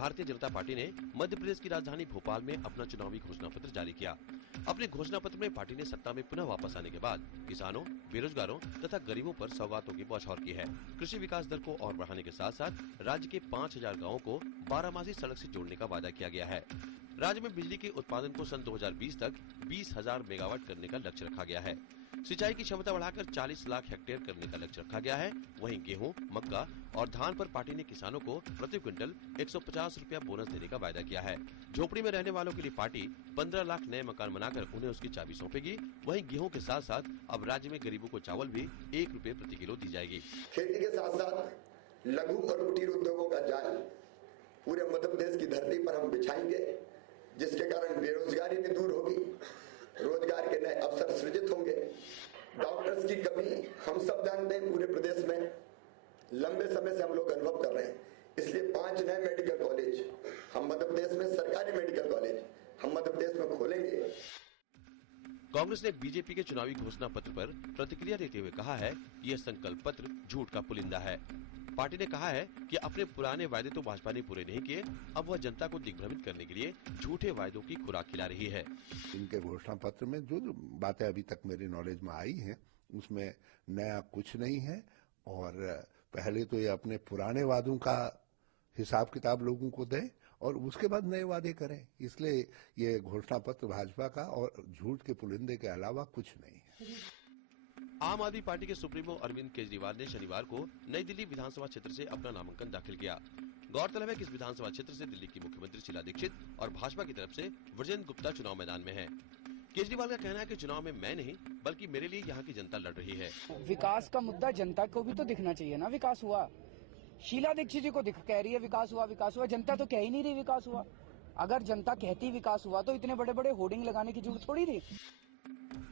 Bharatiya Janata party ने मध्य प्रदेश की राजधानी भोपाल में अपना चुनावी घोषणा पत्र जारी किया। अपने घोषणा पत्र में पार्टी ने सत्ता में पुनः वापस आने के बाद किसानों, बेरोजगारों तथा गरीबों पर सौगातों की बौछार की है। कृषि विकास दर को और बढ़ाने के साथ साथ राज्य के 5000 गाँवों को 12मासी सड़क से जोड़ने का वादा किया गया है। राज्य में बिजली के उत्पादन को सन 2020 तक 20,000 मेगावाट करने का लक्ष्य रखा गया है। सिंचाई की क्षमता बढ़ाकर 40 लाख हेक्टेयर करने का लक्ष्य रखा गया है। वहीं गेहूं, मक्का और धान पर पार्टी ने किसानों को प्रति क्विंटल 150 रुपया बोनस देने का वादा किया है। झोपड़ी में रहने वालों के लिए पार्टी 15 लाख नए मकान बनाकर उन्हें उसकी चाबी सौंपेगी। वहीं गेहूं के साथ साथ अब राज्य में गरीबों को चावल भी 1 रुपए प्रति किलो दी जाएगी। खेती के साथ साथ लघु और कुटीर उद्योगों का जाल पूरे मध्य प्रदेश की धरती पर हम बिछाएंगे, जिसके कारण बेरोजगारी भी दूर होगी, रोजगार के नए अवसर सृजित होंगे। डॉक्टर्स की कमी हम सब जानते हैं, पूरे प्रदेश में लंबे समय से हम लोग अनुभव कर रहे हैं। इसलिए 5 नए मेडिकल कॉलेज हम मध्य प्रदेश में, सरकारी मेडिकल कॉलेज हम मध्य प्रदेश में खोलेंगे। कांग्रेस ने बीजेपी के चुनावी घोषणा पत्र पर प्रतिक्रिया देते हुए कहा है कि यह संकल्प पत्र झूठ का पुलिंदा है। पार्टी ने कहा है कि अपने पुराने वायदे तो भाजपा ने पूरे नहीं किए, अब वह जनता को दिग्भ्रमित करने के लिए झूठे वायदों की खुराक खिला रही है। इनके घोषणा पत्र में जो बातें अभी तक मेरे नॉलेज में आई हैं, उसमें नया कुछ नहीं है। और पहले तो ये अपने पुराने वादों का हिसाब किताब लोगों को दें और उसके बाद नए वादे करें। इसलिए ये घोषणा पत्र भाजपा का और झूठ के पुलिंदे के अलावा कुछ नहीं है। आम आदमी पार्टी के सुप्रीमो अरविंद केजरीवाल ने शनिवार को नई दिल्ली विधानसभा क्षेत्र से अपना नामांकन दाखिल किया। गौरतलब है कि इस विधानसभा क्षेत्र से दिल्ली की मुख्यमंत्री शीला दीक्षित और भाजपा की तरफ से वृजेंद्र गुप्ता चुनाव मैदान में हैं। केजरीवाल का कहना है कि चुनाव में मैं नहीं बल्कि मेरे लिए यहाँ की जनता लड़ रही है। विकास का मुद्दा जनता को भी तो दिखना चाहिए ना। विकास हुआ, शीला दीक्षित जी को कह रही है विकास हुआ, जनता तो कह ही नहीं रही विकास हुआ। अगर जनता कहती विकास हुआ तो इतने बड़े बड़े होर्डिंग लगाने की जरूरत थोड़ी थी।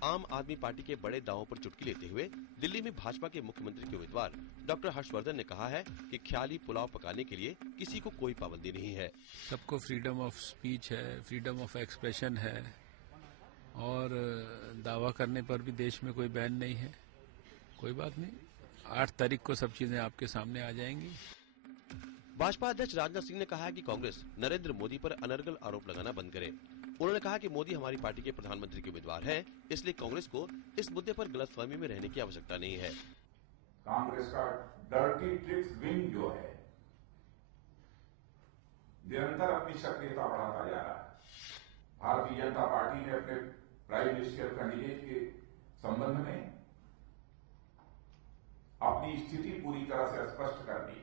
आम आदमी पार्टी के बड़े दावों पर चुटकी लेते हुए दिल्ली में भाजपा के मुख्यमंत्री के उम्मीदवार डॉक्टर हर्षवर्धन ने कहा है कि ख्याली पुलाव पकाने के लिए किसी को कोई पाबंदी नहीं है। सबको फ्रीडम ऑफ स्पीच है, फ्रीडम ऑफ एक्सप्रेशन है और दावा करने पर भी देश में कोई बैन नहीं है। कोई बात नहीं, 8 तारीख को सब चीजें आपके सामने आ जाएंगी। भाजपा अध्यक्ष राजनाथ सिंह ने कहा है कि कांग्रेस नरेंद्र मोदी पर अनर्गल आरोप लगाना बंद करे। उन्होंने कहा कि मोदी हमारी पार्टी के प्रधानमंत्री के उम्मीदवार हैं, इसलिए कांग्रेस को इस मुद्दे पर गलतफहमी में रहने की आवश्यकता नहीं है। कांग्रेस का डर्टी ट्रिक्स विंग जो है निरंतर अपनी सक्रियता बढ़ाता जा रहा है। भारतीय जनता पार्टी ने अपने प्राइम मिनिस्टर कैंडिडेट के संबंध में अपनी स्थिति पूरी तरह से स्पष्ट कर दी।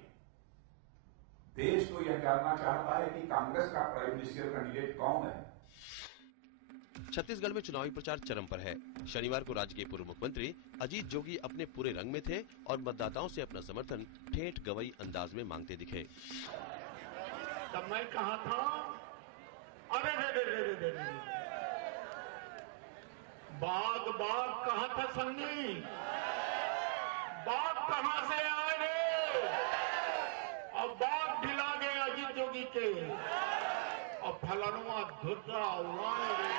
देश तो यह जानना चाहता है कि कांग्रेस का प्राइम मिनिस्टर कैंडिडेट कौन है। छत्तीसगढ़ में चुनावी प्रचार चरम पर है। शनिवार को राज्य के पूर्व मुख्यमंत्री अजीत जोगी अपने पूरे रंग में थे और मतदाताओं से अपना समर्थन ठेठ गवई अंदाज में मांगते दिखे। तब मैं कहा था, अरे बाग बाग कहा था सन्नी, बाग कहां से आए रे, अब बाग ढिला गए अजीत जोगी के, और फलनुआ धुर्रा उड़ाए रे।